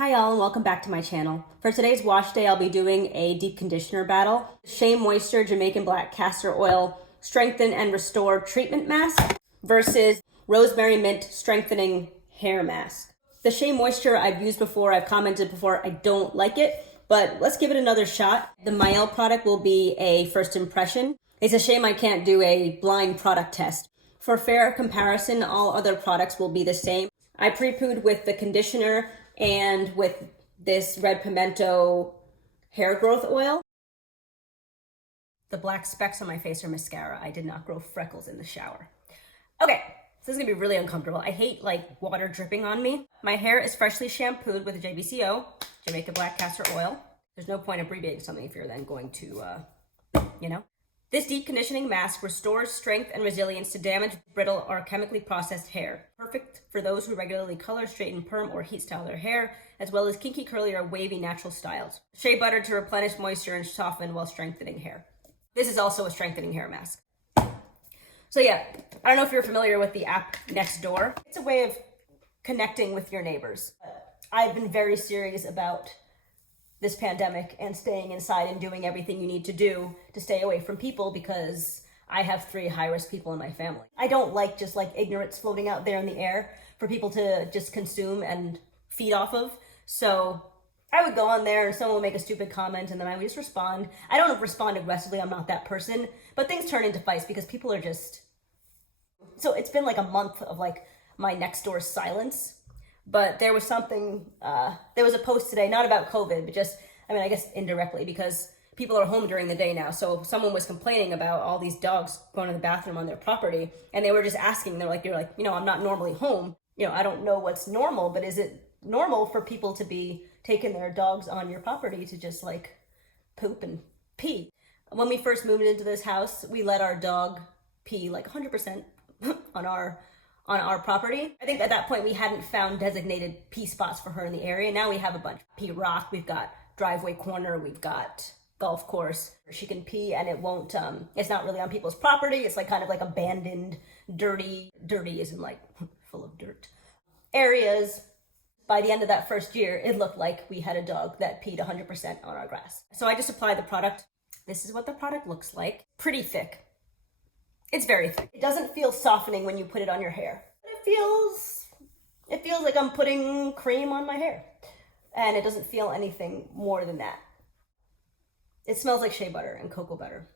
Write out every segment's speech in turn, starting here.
Hi all and welcome back to my channel. For today's wash day, I'll be doing a deep conditioner battle. Shea Moisture Jamaican Black Castor Oil Strengthen and Restore Treatment Mask versus Rosemary Mint Strengthening Hair Mask. The Shea Moisture I've used before, I've commented before, I don't like it, but let's give it another shot. The Mielle product will be a first impression. It's a shame I can't do a blind product test. For fair comparison, all other products will be the same. I pre-pooed with the conditioner and with this red pimento hair growth oil. The black specks on my face are mascara. I did not grow freckles in the shower. Okay, this is gonna be really uncomfortable. I hate like water dripping on me. My hair is freshly shampooed with a JBCO, Jamaican Black Castor Oil. There's no point abbreviating something if you're then going to, This deep conditioning mask restores strength and resilience to damaged, brittle, or chemically processed hair. Perfect for those who regularly color, straighten, perm, or heat style their hair, as well as kinky, curly, or wavy natural styles. Shea butter to replenish moisture and soften while strengthening hair. This is also a strengthening hair mask. So yeah, I don't know if you're familiar with the app Nextdoor. It's a way of connecting with your neighbors. I've been very serious about this pandemic and staying inside and doing everything you need to do to stay away from people because I have 3 high-risk people in my family. I don't like just like ignorance floating out there in the air for people to just consume and feed off of. So I would go on there and someone would make a stupid comment and then I would just respond. I don't respond aggressively, I'm not that person, but things turn into fights because people are just... So it's been like a month of like my Nextdoor silence. But there was something, there was a post today, not about COVID, but just, I guess indirectly because people are home during the day now. So someone was complaining about all these dogs going to the bathroom on their property. And they were just asking, you're like, I'm not normally home. I don't know what's normal, but is it normal for people to be taking their dogs on your property to just like poop and pee? When we first moved into this house, we let our dog pee like 100% on our property. I think at that point we hadn't found designated pee spots for her in the area. Now we have a bunch. Pee rock, we've got driveway corner, we've got golf course. She can pee and it won't, it's not really on people's property. It's like kind of like abandoned, dirty isn't like full of dirt areas. By the end of that first year, it looked like we had a dog that peed 100% on our grass. So I just applied the product. This is what the product looks like. Pretty thick. It's very thick. It doesn't feel softening when you put it on your hair. It feels like I'm putting cream on my hair. And it doesn't feel anything more than that. It smells like shea butter and cocoa butter.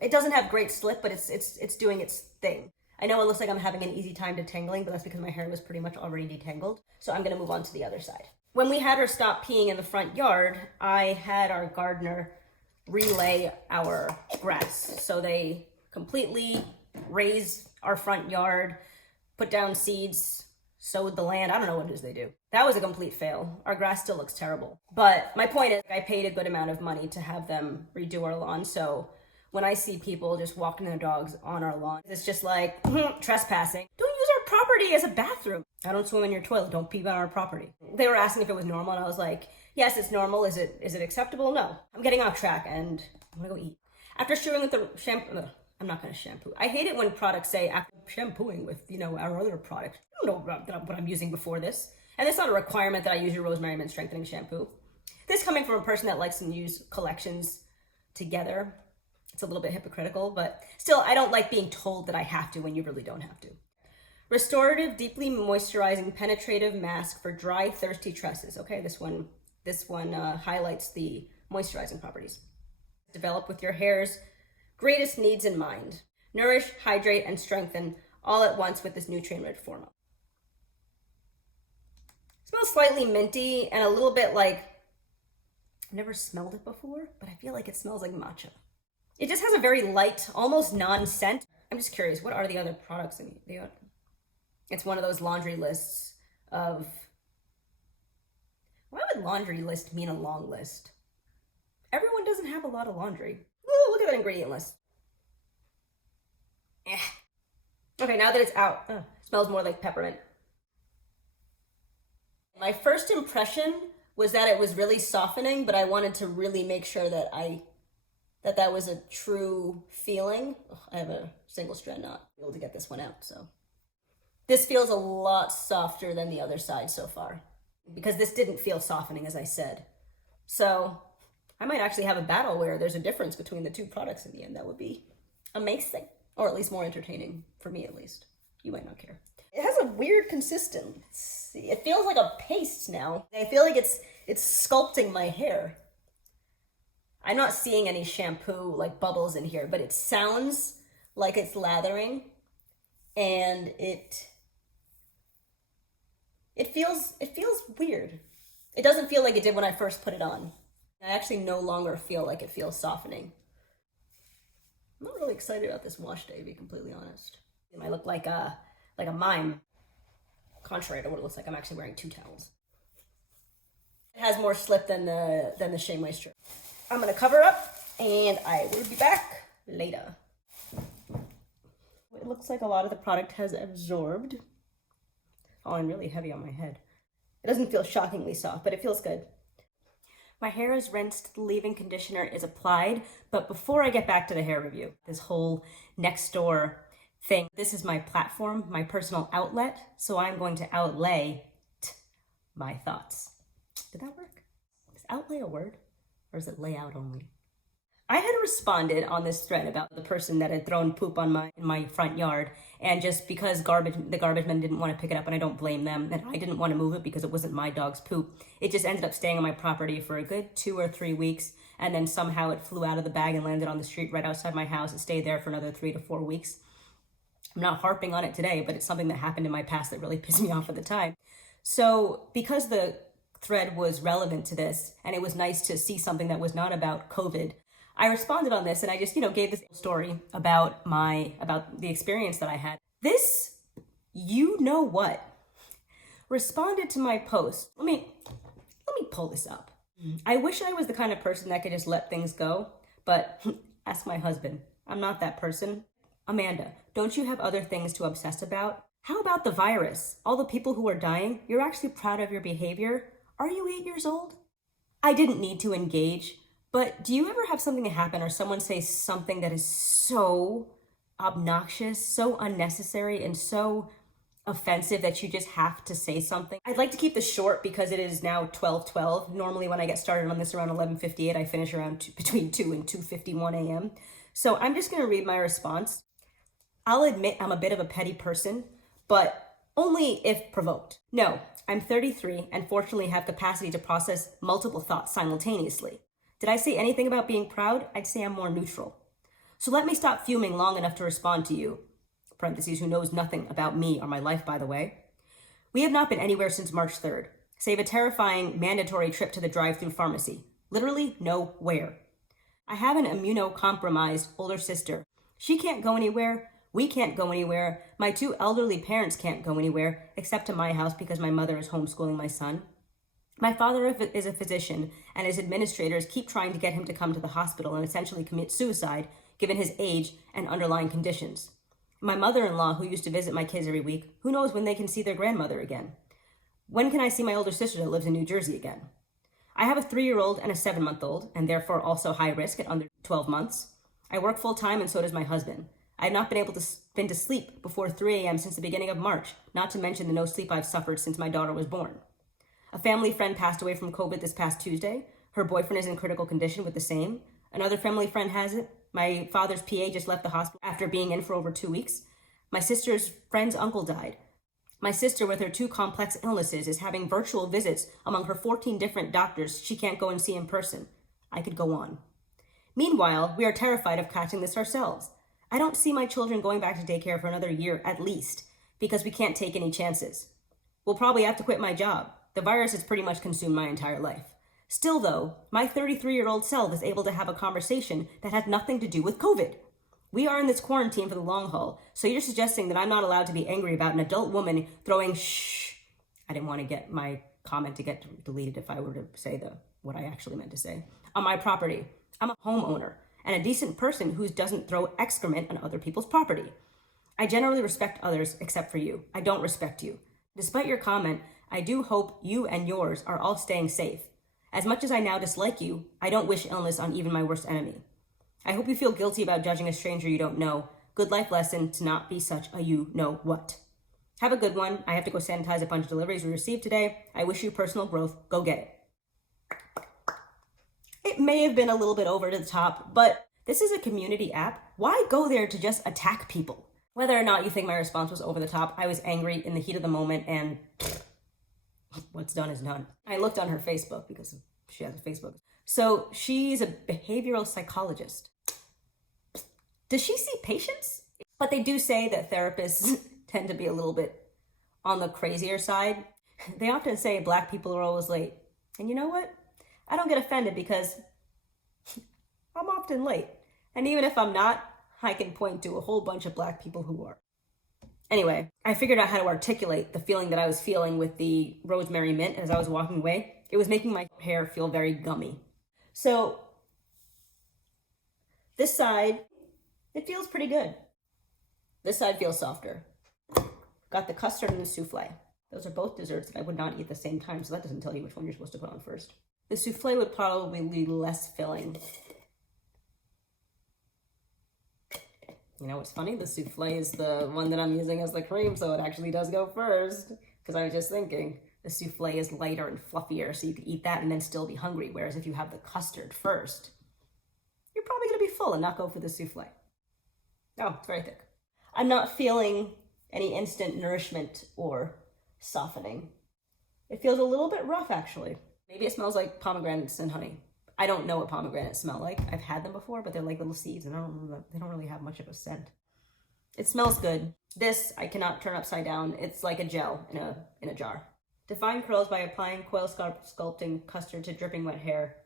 It doesn't have great slip, but it's doing its thing. I know it looks like I'm having an easy time detangling, but that's because my hair was pretty much already detangled. So I'm gonna move on to the other side. When we had her stop peeing in the front yard, I had our gardener relay our grass. So they completely raise our front yard, put down seeds, sowed the land. I don't know what it is they do. That was a complete fail. Our grass still looks terrible. But my point is, I paid a good amount of money to have them redo our lawn. So when I see people just walking their dogs on our lawn, it's just like, trespassing. Don't use our property as a bathroom. I don't swim in your toilet. Don't pee on our property. They were asking if it was normal, and I was like, yes, it's normal. Is it acceptable? No. I'm getting off track, and I'm gonna go eat. After shampooing with the shampoo, I'm not gonna shampoo. I hate it when products say after shampooing with, our other product. I don't know what I'm using before this. And it's not a requirement that I use your Rosemary Mint Strengthening Shampoo. This coming from a person that likes to use collections together. It's a little bit hypocritical, but still, I don't like being told that I have to when you really don't have to. Restorative, deeply moisturizing, penetrative mask for dry, thirsty tresses. Okay, this one highlights the moisturizing properties. Develop with your hair's greatest needs in mind. Nourish, hydrate, and strengthen all at once with this nutrient-rich formula. It smells slightly minty and a little bit like, I've never smelled it before, but I feel like it smells like matcha. It just has a very light, almost non-scent. I'm just curious, what are the other products in it? It's one of those laundry lists of... Why would laundry list mean a long list? Everyone doesn't have a lot of laundry. Ooh, look at that ingredient list. Okay, now that it's out, smells more like peppermint. My first impression was that it was really softening, but I wanted to really make sure that that was a true feeling. I have a single strand knot. I'll be able to get this one out, so. This feels a lot softer than the other side so far. because this didn't feel softening, as I said. So I might actually have a battle where there's a difference between the two products in the end. That would be amazing, or at least more entertaining for me, at least. You might not care. It has a weird consistency. It feels like a paste now. I feel like it's sculpting my hair. I'm not seeing any shampoo like bubbles in here, but it sounds like it's lathering, and it feels weird. It doesn't feel like it did when I first put it on. I actually no longer feel like it feels softening. I'm not really excited about this wash day, to be completely honest. I look like a mime, contrary to what it looks like. I'm actually wearing 2 towels. It has more slip than the Shea Moisture. I'm gonna cover up, and I will be back later. It looks like a lot of the product has absorbed. Falling really heavy on my head. It doesn't feel shockingly soft, but it feels good. My hair is rinsed, the leave-in conditioner is applied, but before I get back to the hair review, this whole Nextdoor thing, this is my platform, my personal outlet, so I'm going to outlay my thoughts. Did that work? Is outlay a word, or is it layout only? I had responded on this thread about the person that had thrown poop on my front yard, and just because the garbage men didn't want to pick it up, and I don't blame them, and I didn't want to move it because it wasn't my dog's poop, it just ended up staying on my property for a good 2 or 3 weeks, and then somehow it flew out of the bag and landed on the street right outside my house. It stayed there for another 3 to 4 weeks. I'm not harping on it today, but it's something that happened in my past that really pissed me off at the time. So because the thread was relevant to this, and it was nice to see something that was not about COVID, I responded on this, and I just, gave this story about the experience that I had. This, what, responded to my post. Let me pull this up. I wish I was the kind of person that could just let things go, but ask my husband. I'm not that person. Amanda, don't you have other things to obsess about? How about the virus? All the people who are dying, you're actually proud of your behavior? Are you 8 years old? I didn't need to engage. But do you ever have something happen or someone say something that is so obnoxious, so unnecessary, and so offensive that you just have to say something? I'd like to keep this short because it is now 12:12. Normally when I get started on this around 11:58, I finish around between 2 and 2:51 a.m. So I'm just going to read my response. I'll admit I'm a bit of a petty person, but only if provoked. No, I'm 33 and fortunately have capacity to process multiple thoughts simultaneously. Did I say anything about being proud? I'd say I'm more neutral. So let me stop fuming long enough to respond to you. Parentheses, who knows nothing about me or my life, by the way. We have not been anywhere since March 3rd, save a terrifying mandatory trip to the drive-through pharmacy. Literally nowhere. I have an immunocompromised older sister. She can't go anywhere. We can't go anywhere. My 2 elderly parents can't go anywhere, except to my house because my mother is homeschooling my son. My father is a physician, and his administrators keep trying to get him to come to the hospital and essentially commit suicide, given his age and underlying conditions. My mother-in-law, who used to visit my kids every week, who knows when they can see their grandmother again? When can I see my older sister that lives in New Jersey again? I have a 3-year-old and a 7-month-old, and therefore also high risk at under 12 months. I work full-time, and so does my husband. I have not been able to been to sleep before 3 a.m. since the beginning of March, not to mention the no sleep I've suffered since my daughter was born. A family friend passed away from COVID this past Tuesday. Her boyfriend is in critical condition with the same. Another family friend has it. My father's PA just left the hospital after being in for over 2 weeks. My sister's friend's uncle died. My sister, with her 2 complex illnesses, is having virtual visits among her 14 different doctors she can't go and see in person. I could go on. Meanwhile, we are terrified of catching this ourselves. I don't see my children going back to daycare for another year at least, because we can't take any chances. We'll probably have to quit my job. The virus has pretty much consumed my entire life. Still though, my 33-year-old self is able to have a conversation that had nothing to do with COVID. We are in this quarantine for the long haul, so you're suggesting that I'm not allowed to be angry about an adult woman throwing shh. I didn't want to get my comment to get deleted if I were to say what I actually meant to say. On my property. I'm a homeowner and a decent person who doesn't throw excrement on other people's property. I generally respect others except for you. I don't respect you. Despite your comment, I do hope you and yours are all staying safe. As much as I now dislike you, I don't wish illness on even my worst enemy. I hope you feel guilty about judging a stranger you don't know. Good life lesson to not be such a you-know-what. Have a good one. I have to go sanitize a bunch of deliveries we received today. I wish you personal growth. Go get it. It may have been a little bit over the top, but this is a community app. Why go there to just attack people? Whether or not you think my response was over the top, I was angry in the heat of the moment, and what's done is done. I looked on her Facebook because she has a Facebook. So she's a behavioral psychologist. Does she see patients? But they do say that therapists tend to be a little bit on the crazier side. They often say Black people are always late. And you know what? I don't get offended because I'm often late. And even if I'm not, I can point to a whole bunch of Black people who are. Anyway, I figured out how to articulate the feeling that I was feeling with the rosemary mint as I was walking away. It was making my hair feel very gummy. So this side, it feels pretty good. This side feels softer. Got the custard and the souffle. Those are both desserts that I would not eat at the same time, so that doesn't tell you which one you're supposed to put on first. The souffle would probably be less filling. You know what's funny? The souffle is the one that I'm using as the cream, so it actually does go first. Because I was just thinking, the souffle is lighter and fluffier, so you could eat that and then still be hungry. Whereas if you have the custard first, you're probably going to be full and not go for the souffle. Oh, it's very thick. I'm not feeling any instant nourishment or softening. It feels a little bit rough, actually. Maybe it smells like pomegranates and honey. I don't know what pomegranates smell like. I've had them before, but they're like little seeds, and they don't really have much of a scent. It smells good. This I cannot turn upside down. It's like a gel in a jar. Define curls by applying coil sculpting custard to dripping wet hair.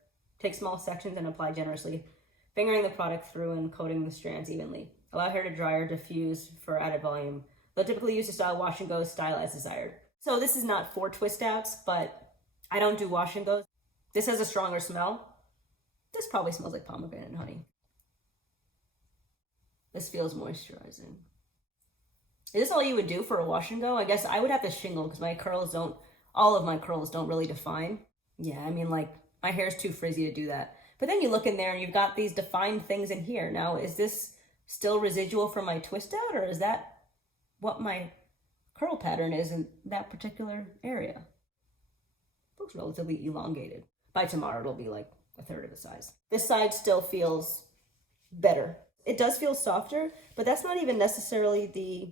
Take small sections and apply generously, fingering the product through and coating the strands evenly. Allow hair to dry or diffuse for added volume. They'll typically use to style wash and go style as desired. So this is not for twist outs, but I don't do wash and goes. This has a stronger smell. This probably smells like pomegranate and honey. This feels moisturizing. Is this all you would do for a wash and go? I guess I would have to shingle because all of my curls don't really define. Yeah, I mean, like, my hair is too frizzy to do that. But then you look in there and you've got these defined things in here. Now, is this still residual from my twist out, or is that what my curl pattern is in that particular area? Looks relatively elongated. By tomorrow, it'll be like a third of the size. This side still feels better. It does feel softer, but that's not even necessarily the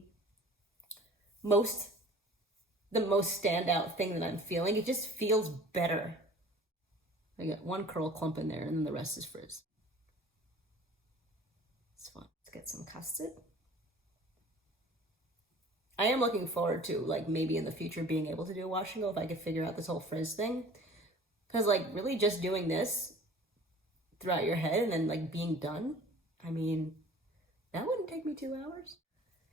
most standout thing that I'm feeling. It just feels better. I got one curl clump in there, and then the rest is frizz. It's fun. Let's get some custard. I am looking forward to, like, maybe in the future being able to do a wash and go if I could figure out this whole frizz thing. Because, like, really just doing this throughout your head and then, like, being done, I mean, that wouldn't take me 2 hours.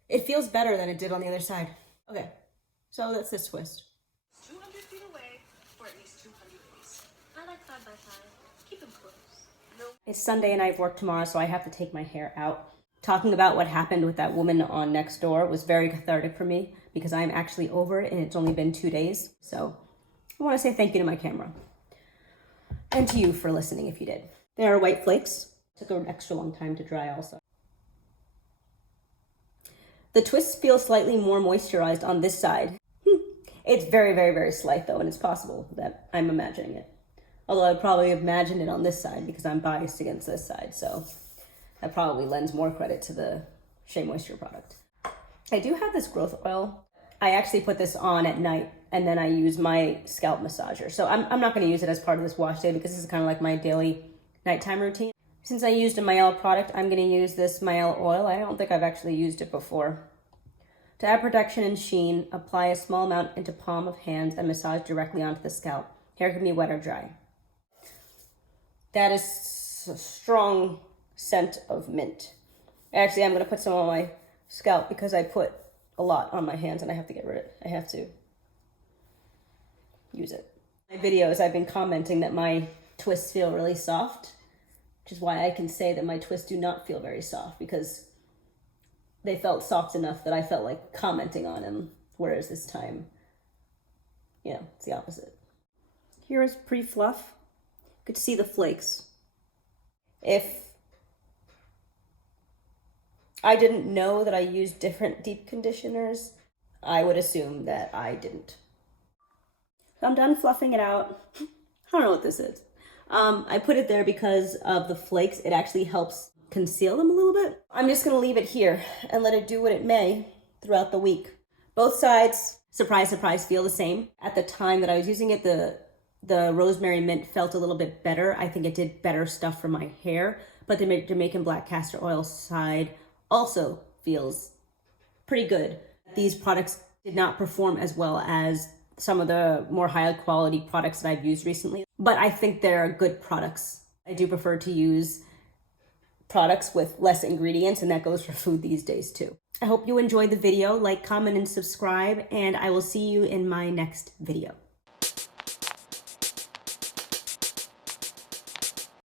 It feels better than it did on the other side. Okay, so that's this twist. 200 feet away for at least 200 days. I like 5 by 5. Keep them close. No. It's Sunday and I have work tomorrow, so I have to take my hair out. Talking about what happened with that woman on Nextdoor was very cathartic for me because I'm actually over it and it's only been 2 days. So I want to say thank you to my camera. And to you for listening if you did. There are white flakes. Took an extra long time to dry also. The twists feel slightly more moisturized on this side. It's very, very, very slight though, and it's possible that I'm imagining it. Although I probably imagined it on this side because I'm biased against this side, so that probably lends more credit to the Shea Moisture product. I do have this growth oil. I actually put this on at night and then I use my scalp massager. So I'm not going to use it as part of this wash day because this is kind of like my daily nighttime routine. Since I used a Mielle product, I'm going to use this Mielle oil. I don't think I've actually used it before. To add protection and sheen, apply a small amount into palm of hands and massage directly onto the scalp. Hair can be wet or dry. That is a strong scent of mint. Actually, I'm going to put some on my scalp because I put a lot on my hands and I have to get rid of it. I have to use it. In my videos, I've been commenting that my twists feel really soft, which is why I can say that my twists do not feel very soft because they felt soft enough that I felt like commenting on them, whereas this time, you know, it's the opposite. Here is pre-fluff. You could see the flakes. If I didn't know that I used different deep conditioners, I would assume that I didn't. So I'm done fluffing it out. I don't know what this is. I put it there because of the flakes. It actually helps conceal them a little bit. I'm just gonna leave it here and let it do what it may throughout the week. Both sides, surprise, surprise, feel the same. At the time that I was using it, the rosemary mint felt a little bit better. I think it did better stuff for my hair, but the Jamaican black castor oil side also feels pretty good. These products did not perform as well as some of the more high quality products that I've used recently, but I think they're good products. I do prefer to use products with less ingredients, and that goes for food these days too. I hope you enjoyed the video. Like, comment, and subscribe, and I will see you in my next video.